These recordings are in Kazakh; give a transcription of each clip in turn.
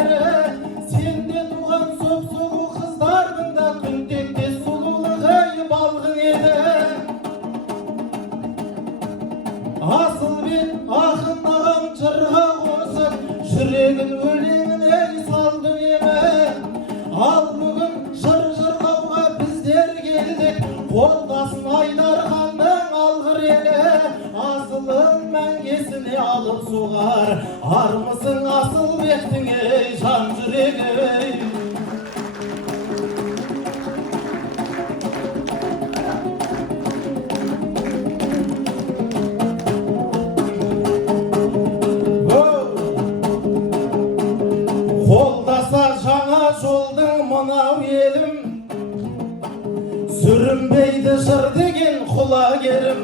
ere. Sende tuğan söp-sögü kızlardın da Күнтекте sululuğu balgın ede. Asıl ben akın ağam çırğa kosak Şüregin ölenine saldım eme. Al bugün jır-jırlauğa bizler geldik Qoldasın Aydarxandan algır ele. Asılın mengesini alıp suğar Armısın asıl bektine can jüregi. Qoldasa жаңа жолдың мынау елім Сүрінбейді жыр деген құлагерім.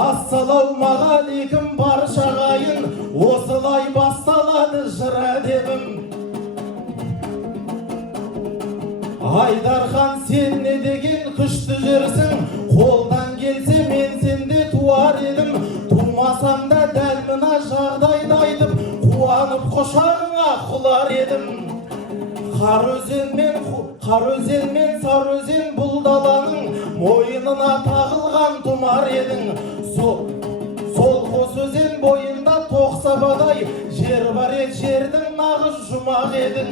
Ассалаумағалейкум барша ағайын Осылай басталады жыр әдебім. Айдархан сен не деген күшті жерсің Қолдан келсе мен сенде туар едім. Тумасам да дәл мына жағдайды айтып Қуанып құшағыңа құлар едім. Қарөзен мен Сарөзен бұл даланың Мойынына тағылған тұмар едің. Сол қос өзен бойында тоқсабадай жер бар ед, жердің нағыз жұмақ едің.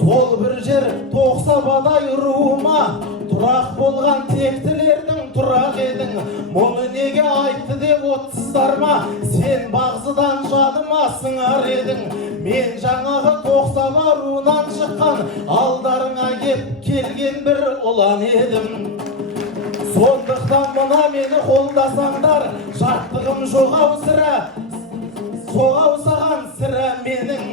Сол бір жер тоқсабадай руыма тұрақ болған тектілердің тұрақ едің. Мұны неге айтты деп отсыздар ма? Сен бағзыдан жадыма сыңар едің. Мен жаңағы тоқсаба руынан шыққан алдарыңа келген бір ұлан едім. Сондықтан мына мені қолдасаңдар, жаттығым жоғау сірә, соғау саған сірә менің.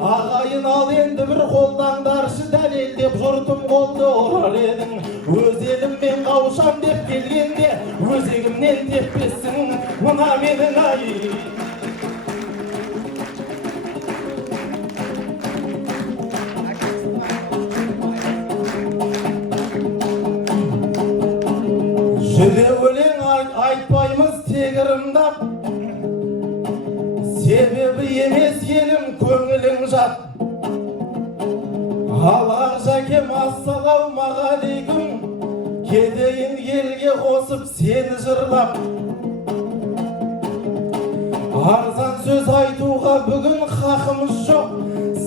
Ағайын ал енді бір қолдаңдаршы дәлелдеп жұртым қолды ұрар едің. Өз еліммен қауышам деп келгенде, өзегімнен теппесің мына менің ай. Жүде өлең айтпаймыз тек ырымдап, себебі емес елім көңілің жат. Ал Ақжакем ассалаумағалейкум, кетейін елге қосып сені жырлап. Арзан сөз айтуға бүгін хақымыз жоқ,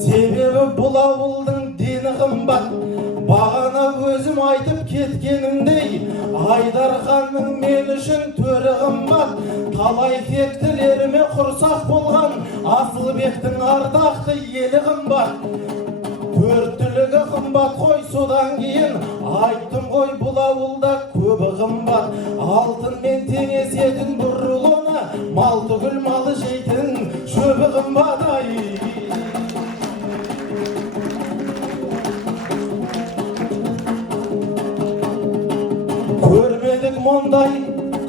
себебі бұл ауылдың дені қымбат. Бағана өзім айтып кеткенімдей, Айдарханның мен үшін төрі қымбат. Талай тектілеріме құрсақ болған Асылбектің ардақты елі қымбат. Төрттілігі қымбат қой, содан кейін айттым ғой бұл ауылда көбі қымбат. Алтын мен теңесетін бір ұлына, мал түгіл малы жейтін шөбі қымбат ай. Көрмедік мұндай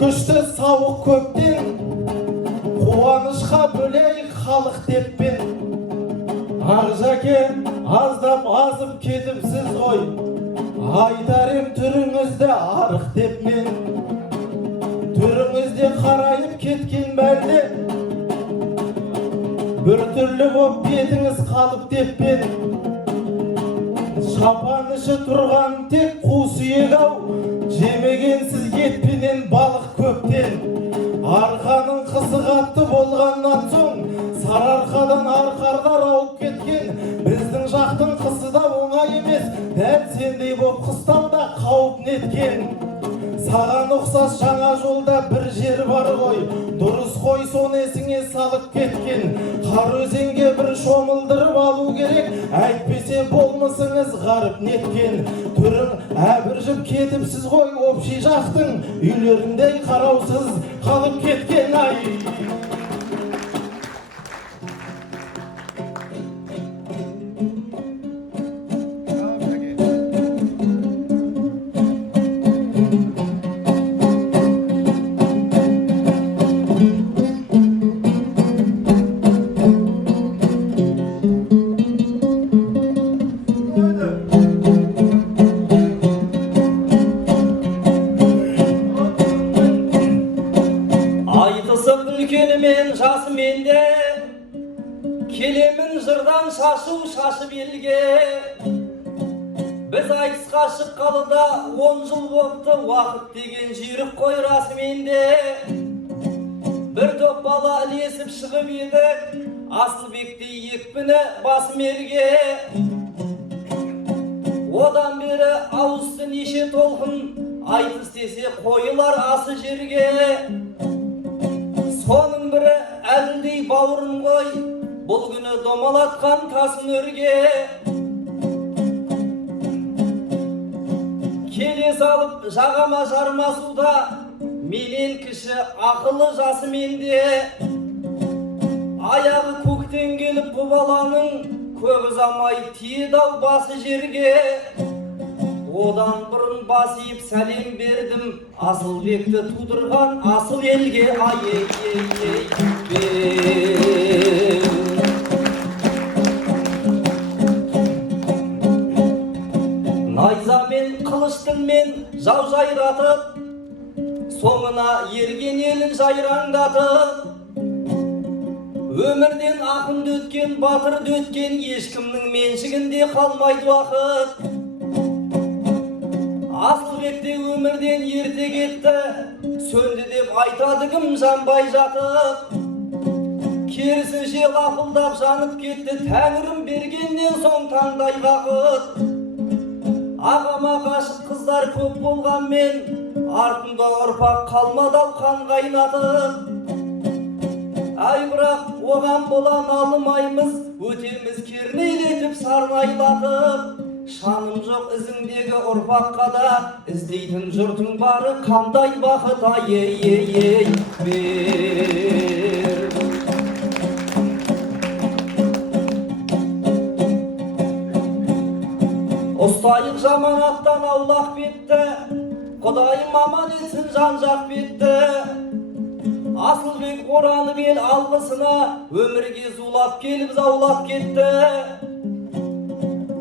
күшті сауық көптен, қуанышқа бөлейік халық деппен. Ақжаке аздап азып кетіпсіз ғой, айтарым түріңізді арық деп мен. Түріңізде қарайып кеткен бәлде, бір түрлі боп бетіңіз қалып деппен. Шапанышы тұрған тек қу сүйек ау, жемегенсіз етпенен балық көптен. Арқаның қысы қатты болғаннан соң, Сарыарқадан арқардар ауып кеткен. Біздің жақтың қысы да оңай емес, дәл сендей боп қыстауда қауіп неткен. Саған ұқсас жаңа жолда бір жер бар ғой, дұрыс қой соны есіңе салып кеткен. Қарөзенге бір шомылдырып алу керек, әйтпесе болмысыңыз ғарып неткен. Түрің әбіржіп кетіпсіз ғой, общий жақтың үйлеріндей қараусыз қалып кеткен ай. Келемін жырдан шашып елге. Біз айтысқа шыққалы да 10 жыл болыпты, уақыт деген жүйрік қой расыменде. Бір топ бала ілесіп шығып едік, Асылбектей екпіні басым ерге. Одан бері ауысты неше толқын, айтыс десе қойылар асы жерге. Соның бірі әділдей бауырын қой, бұл күні домалатқан тасын өрге. Келе салып жағама жармасуда, менен кіші ақылы жасы менде. Аяғы көктен келіп бұл баланың, көп ұзамай тиеді-ау басы жерге. Одан бұрын бас иіп сәлем бердім, Асылбекті тудырған асыл елге. Найзамен қылыштыңмен жау жайратып, соңына ерген елін жайраңдатып. Өмірден ақынды өткен, батырды өткен, ешкімнің меншігінде қалмайды уақыт. Асылбекте өмірден ерте кетті, сөнді деп айтады кім жанбай жатып. Керісінше лапылдап жанып кетті, тәңірім бергеннен соң таңдай бақыт. Ағама ғашық қыздар көп болғанмен, артында ұрпақ қалмады-ау қан қайнатып. Ай бірақ оған бола налымаймыз, өтеміз кернейлетіп сарнайлатып. Шаным жоқ ізіңдегі ұрпаққа да, іздейтін жұртың бары қандай бақыт. Ұстайық жаманаттан аулақ бетті, Құдайым аман етсін жан-жақ бетті. Асылбек оранып ел алғысына, өмірге зулап келіп заулап кетті.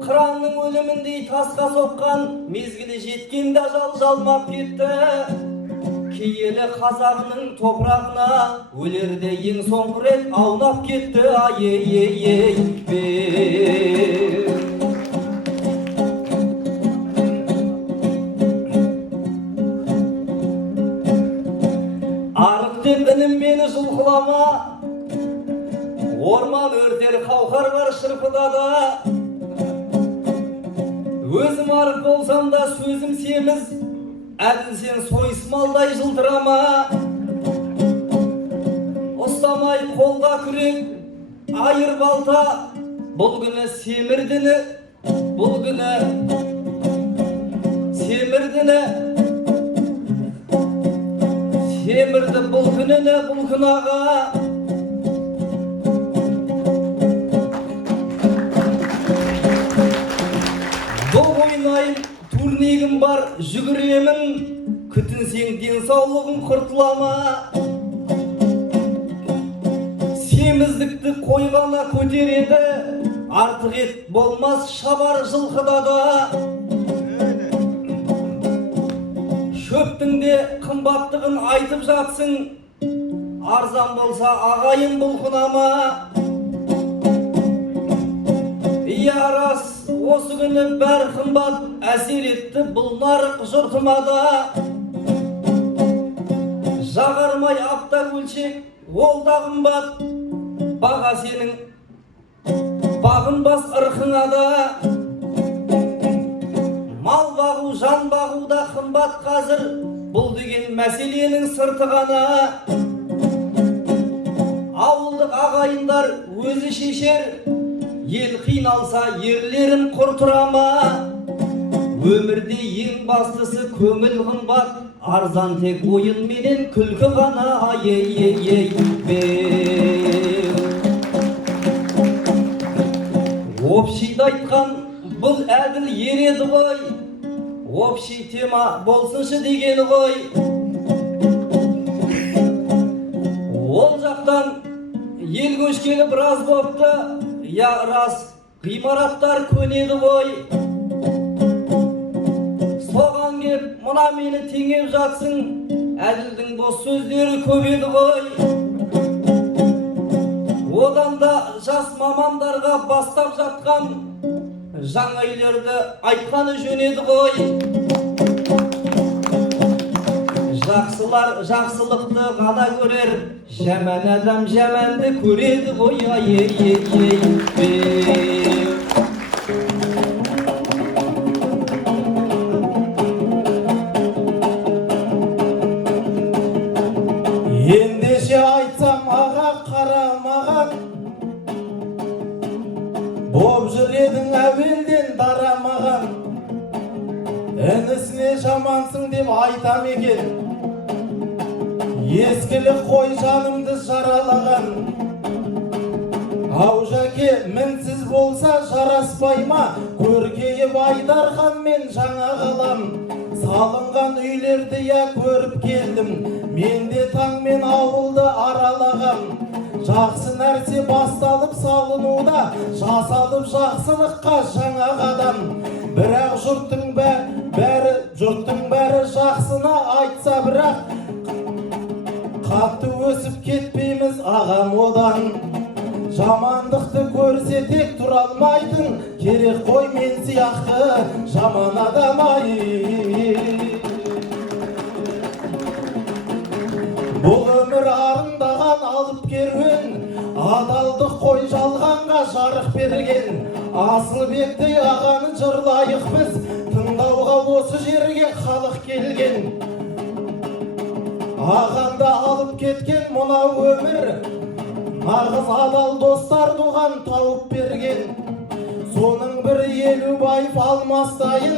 Қыранның өліміндей тасқа соққан, мезгілі жеткенде ажал жалмап кетті. Киелі қазағының топырағына, өлерде ең соңғы рет аунап кетті. Арық деп інім мені жұлқылама, орман өртер қауқар бар шырпыда да. Өзім арық болсам да сөзім семіз, әділ сен сойысмалдай жылтырама. Ұстамай қолға күрек, айыр балта, бұл күні семірдіні, бұл күні семірдіні. Семірді бұл күніні, бұл күнаға. Бұл ойнайын турнигім бар, жүгіремін, күтінсең денсаулығын құртылама. Семіздікті қойғана көтереді, артық ет болмас шабар жылқыда да. Шөптің де қымбаттығын айтып жатсың, арзан болса ағайын бұл құнама. Иә рас, осы күні бәрі қымбат, әсер етті бұл нарық жұртыма да. Жағармай апта өлшек, ол да қымбат, баға сенің бағынбас ырқыңа да. Мал бағу, жан бағу да қымбат қазір, бұл деген мәселенің сырты ғана. Ауылдық ағайындар өзі шешер, ел қиналса ерлерін құртырама. Өмірде ең бастысы көңіл қымбат, арзан тек ойын менен күлкі ғана. Общийді айтқан бұл әділ ереді ғой, общий тема болсыншы дегені ғой. Ол жақтан ел көшкелі біраз бопты, я рас, ғимараттар көнеді ғой. Соған кеп мұна мені теңеп жатсың, әділдің бос сөздері көп еді ғой. одан да жас мамандарға бастап жатқан жаңа үйлерді айтқаны жөн еді ғой. Жақсылар жақсылықты ғана көрер, жаман адам жаманды көреді ғой. Ендеше айтсам аға қарамаған, боп жүр едің әуелден дарамаған. Інісіне жамансың деп айтам екен, ескілік қой жанымды жаралаған. Ау жәке, мінсіз болса жараспай ма, көркейіп Айдархан мен жаңа қалам. Салынған үйлерді я көріп келдім, мен де таңмен ауылды аралағам. Жақсы нәрсе басталып салынуда, жасалып жақсылыққа жаңа қадам. Бірақ жұрттың бәрі жақсына айтса, бірақ қатты өсіп кетпейміз ағам одан. Жамандықты көрсетек тұра алмайтын, керек қой мен сияқты жаман адам Бұл өмір арындаған алып керуен, адалдық қой жалғанға жарық берген. Асылбектей ағаны жырлайық біз, тыңдауға осы жерге халық келген. Ағамда алып кеткен мынау өмір, нағыз адал достар туған тауып берген. Соның бірі Елубаев Алмастайын,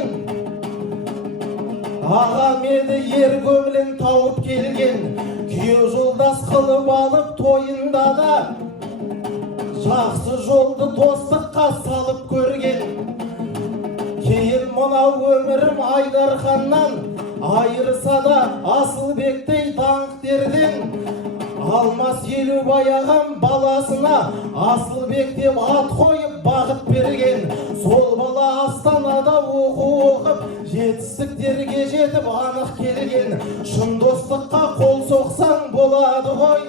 ағам еді ер көңілін тауып келген. Күйеу жолдас қылып алып тойында да жақсы жолды достыққа салып көрген. Кейін мынау өмірім Айдарханнан айырса да Асылбектей даңқтерден. Алмас Елубай ағам баласына Асылбек деп ат қойып бағыт берген. Сол бала Астанада оқу оқып, жетістіктерге жетіп анық келген. Шын достыққа қол соқсаң болады ғой,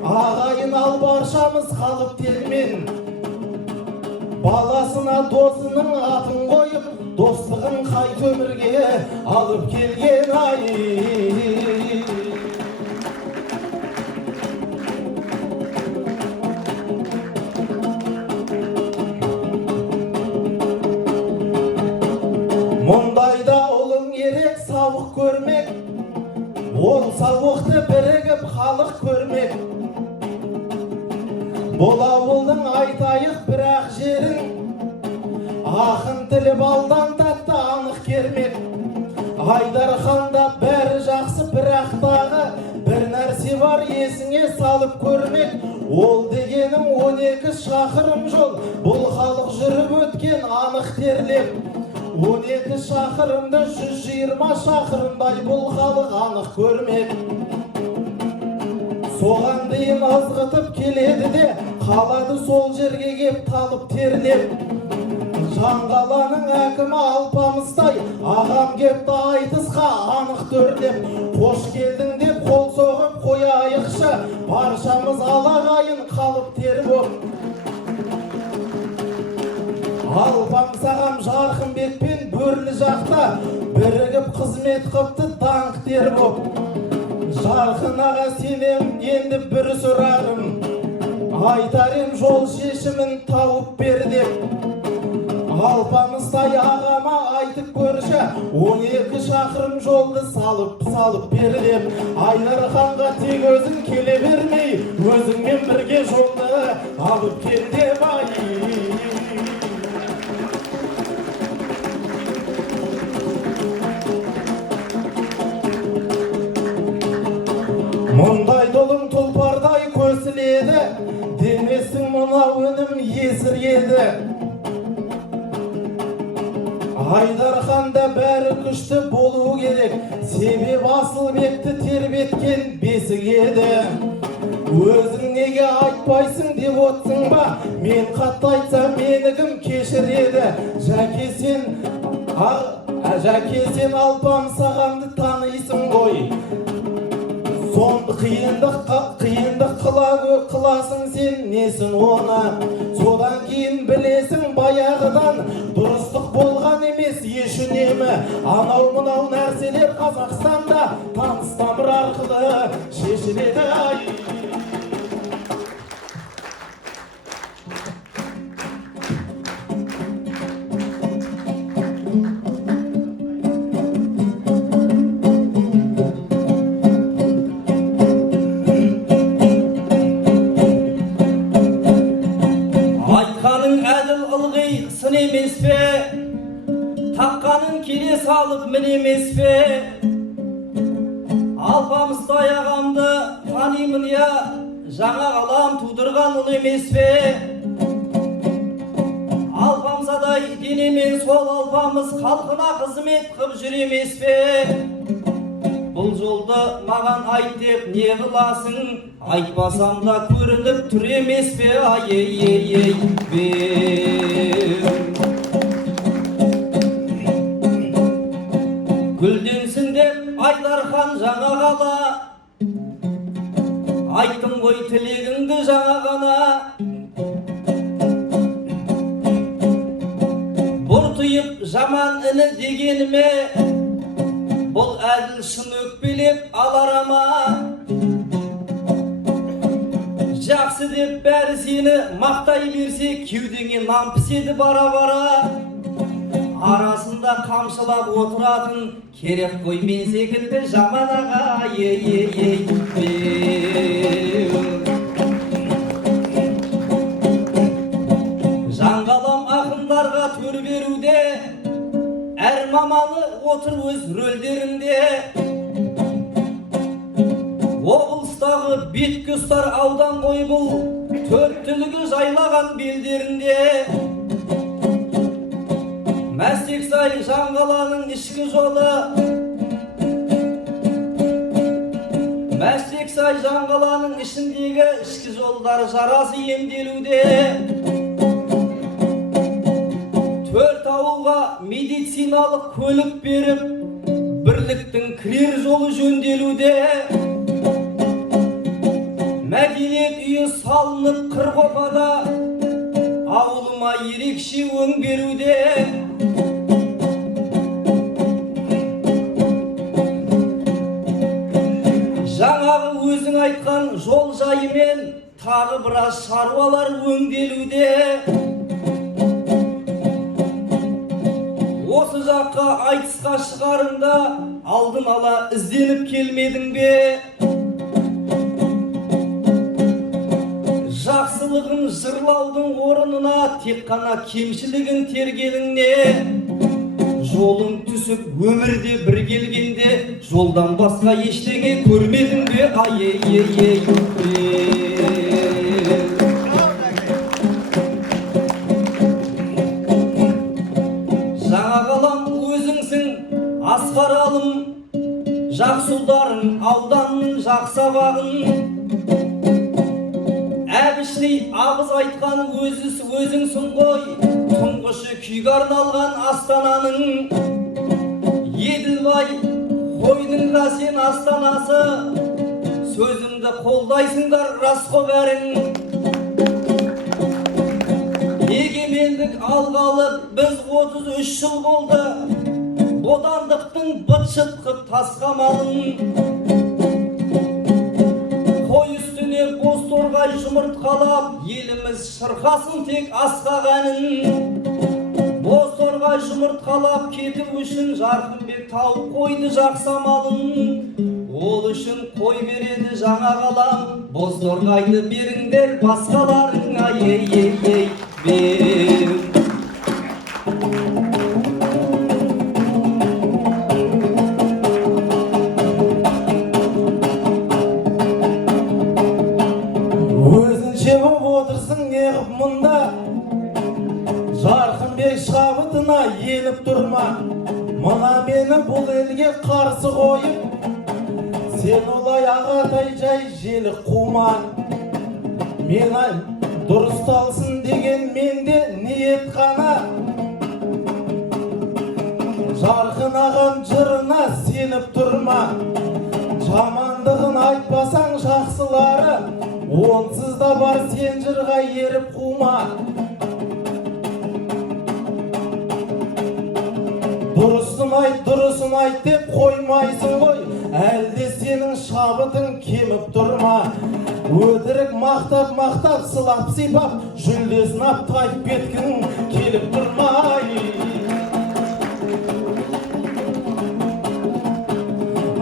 ағайын ал баршамыз қалып телмен. Баласына досының атын қойып, достығын қайт өмірге алып келген. Мұндайда ұлың ерек сауық көрмек, ол сауықты бірігіп халық көрмек. Бұл ауылдың айтайық бірақ жерін, ақын тілі балдан татты анық кермек. Айдарханда бәрі жақсы бірақ дағы бір нәрсе бар есіңе салып көрмек. Ол дегенің 12 шақырым жол, бұл халық жүріп өткен анық терлеп. 12 шақырымды 120 шақырымдай бұл халық анық көрмек. Соған дейін азғытып келеді де, қалады сол жерге кеп талып терлеп. Жаңғаланың әкімі Алпамыстай, ағам кепті айтысқа анық төрлеп. Қош келдің деп қол соғып қояйықшы, баршамыз алағайын қалып тер боп. Алпамыс ағам Жарқынбекпен бөрлі жақта бірігіп қызмет қыпты даңқтер боп. Жарқын аға сенем енді бір сұрарым, айтарым жол шешімін тауып бер деп. Алпамыстай ағама айтып көрші, 12 шақырым жолды салып бер деп. Айдарханға тек өзің келе бермей, өзіңмен бірге жолды алып кел деп Мұндай долым тұлпардай көсіледі, демесің мынау өнім есір еді. Айдарханда бәрі күшті болу керек, себеп Асылбекті тербеткен бесік еді. Өзің неге айтпайсың деп отсың ба, мен қатты айтсам менігім кешіреді. Жәке сен Алпамыс ағамды танисың ғой. Сонды қиындық қыласың сен несін оны, содан кейін білесің баяғыдан дұрыстық болған емес еш үнемі. Анау мынау нәрселер Қазақстанда таныс тамыр арқылы шешіледі. Сын емес пе, таққанын келе салып мін емес пе, алпамыс таяғамды танимын я, жаңа ғалам тудырған ұл емес пе, алпамсадай денемен сол алпамыс халқына қызмет қып жүр емес пе, бұл жолды маған айт деп не қыласың, айтпасам да көрініп тұр емес пе, ай-ей-ей-ей гүлденсін деп Айдархан жаңа қала, айттым ғой тілегіңді жаңа ғана, бұртиып жаман іні дегеніме, бұл әділ шын өкпелеп аларама, жақсы деп бәрі сені мақтай берсе, кеудеңе нам піседі бара-бара, арасында қамшылап отыратын керек қой мен секілді жаман аға, ей-ей-ей жаңғалам ақындарға төр беруде, әр маманы отыр өз рөлдерінде, облыстағы бетке ұстар аудан ғой бұл, төрттілігі жайлаған белдерінде, Мәстексай жаңғаланың ішкі жолы, Мәстексай жаңғаланың ішіндегі ішкі жолдар жарасы емделуде, төрт ауылға медициналық көлік беріп, бірліктің кірер жолы жөнделуде, мәдениет үйі салынып Қырғопада, ауылыма ерекше өң беруде, жаңағы өзің айтқан жол жайымен тағы біраз шаруалар өңделуде, осы жаққа айтысқа шығарында алдын ала ізденіп келмедің бе, жақсылығын жырлаудың орнына тек қана кемшілігін тергедің не, жолың түсіп өмірде бір келгенде жолдан басқа ештеңе көрмедің бе, ай-ей-ей-ей жаңа ғалам өзіңсің асқар алым, жақсылдарың ауданның жақсабағын, әбіштей абыз айтқан өзіңсің ғой, тұңғышы күйге арналған астананың, Еділбай қойдыңға сен астанасы, сөзімді қолдайсыңдар рас қо бәрің, егемендік алғалы біз 33 жыл болды, бодандықтың быт-шыт қып тасқамалын, қой үстіне боз торғай жұмыртқалап, еліміз шырқасын тек асқақ әнін, боз торғай жұмыртқалап кету үшін Жарқынбек тауып қойды жақсамалын, ол үшін қой береді жаңа ғалам, боз торғайды беріңдер басқаларың, ай-ей-ей-ей бер. Өзінше боп отырсың неғып мұнда, Жарқынбек шабытына еніп тұрма, мына мені бұл елге қарсы қойып, сен олай ағатай жай желік қума, мен дұрысталсын деген менде ниет қана, Жарқын ағам жырына сеніп тұрма, жамандығын айтпасаң жақсылары Онсыз да бар сен жырға еріп қума. Дұрысын айт деп қоймайсың ғой, әлде сенің шабытың кеміп тұрма. Өтірік мақтап сылап сипап, жүлдесін ап тайып кеткің келіп тұрмай.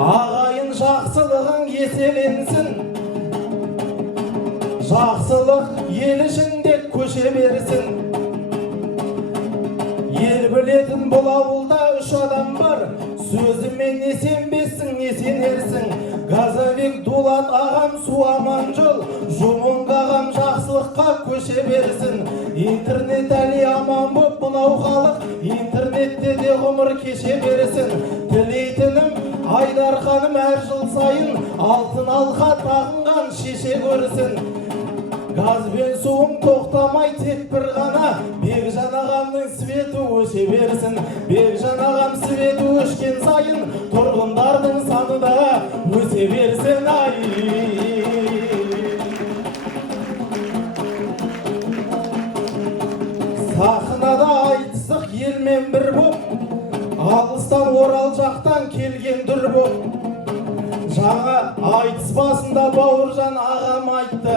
Ағайын жақсылығың еселенсін, жақсылық ел ішінде көше берсін. Ел білетін бұл ауылда 3 адам бар, сөзімен не сенбессің, не сенерсің. Газовик Дулат ағам су аман жол, Жумонг ағам жақсылыққа көше берсін. Интернет әлі аман боп мынау халық, интернетте де ғұмыр кеше берсін. Тілейтінім Айдар ханым әр жыл сайын алтын алқа тағынған шеше көрсін. Газ бен суың тоқтамай тек бір ғана, Бекжан ағамның светі өше берсін. Бекжан ағам светі өшкен сайын тұрғындардың саны да өсе берсін. Ай, сахнада айтысық елмен бір боп, алыстан Орал жақтан келген дүр боп. Жаңа айтыс басында Бауыржан ағам айтты,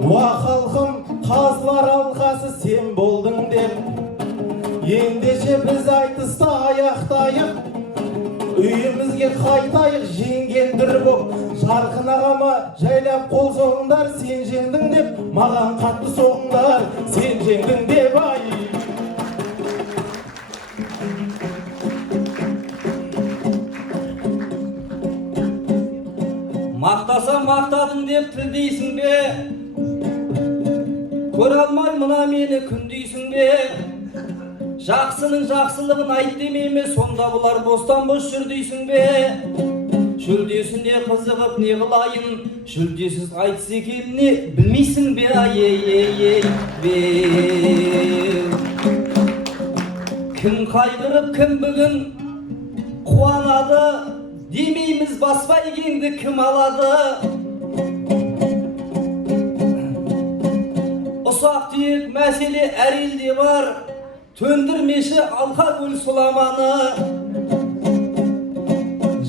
уа халқым, қазылар алқасы сен болдың деп. Ендеше біз айтыста аяқтайық, үйімізге қайтайық жеңген дүр боп. Жарқын ағама жайлап қол соғыңдар, сен жеңдің деп, маған қатты соғыңдар, сен жеңдің деп. Ай, мақтасам мақтадың деп тілдейсің бе? Көре алмай мына мені күндейсің бе? Жақсының жақсылығын айт демейме, сонда бұлар бостан бос жүр дейсің бе? Жүлдесінде қызығып не қылайын, жүлдесіз айтыс екеніне білмейсің бе? Кім қайғырып, кім бүгін қуанады, демейміз басбайгеңді кім алады? Ұсақ түйек мәселе әр елде бар, төндірмеші алқакөл сұламаны.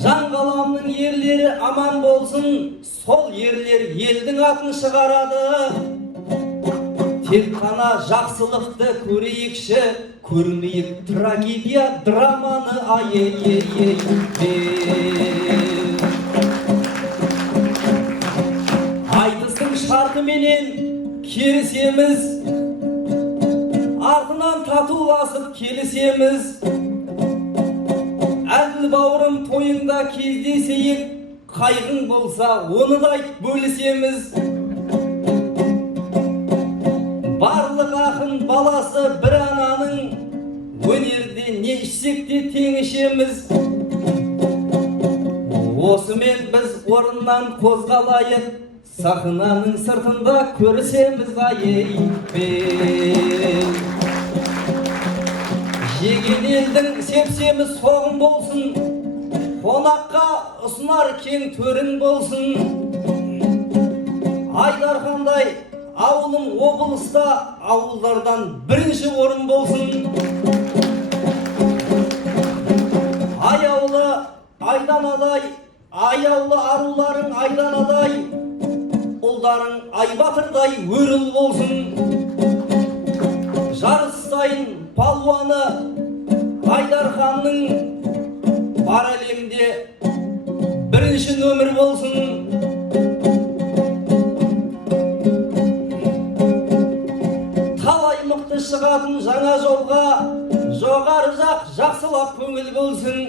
Жан қаламның ерлері аман болсын, сол ерлер елдің атын шығарады. Тек қана жақсылықты көрейікші, көрмейік трагедия драманы. Айтыстың шартыменен керісеміз, артынан татуласып келісеміз. Әділ бауырым тойыңда кездесейік, қайғың болса оны да айт бөлісеміз. Барлық ақын баласы бір ананың, өнерде не ішсек те тең ішеміз. Осымен біз орыннан қозғалайық, сахнаның сыртында көрісеміз. Жеген елдің сепсеміз соғым болсын, қонаққа ұсынар кең төрін болсын. Айдархандай ауылым облыста ауылдардан бірінші орын болсын. Аяулы айданадай, аяулы аруларың айданадай, ұлдарың айбатырдай өріл болсын. Жарыстайын палуаны Айдарханның бар әлемде бірінші нөмір болсын. Талай мықты шығатын жаңа жолға, жоғары жақ жақсылап көңіл болсын.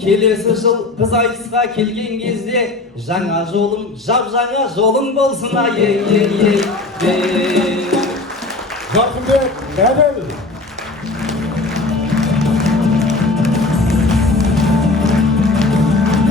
Келесі жыл біз айтысқа келген кезде, жаңа жолым, жап-жаңа жолың болсын. Жарқынбек, Әділ.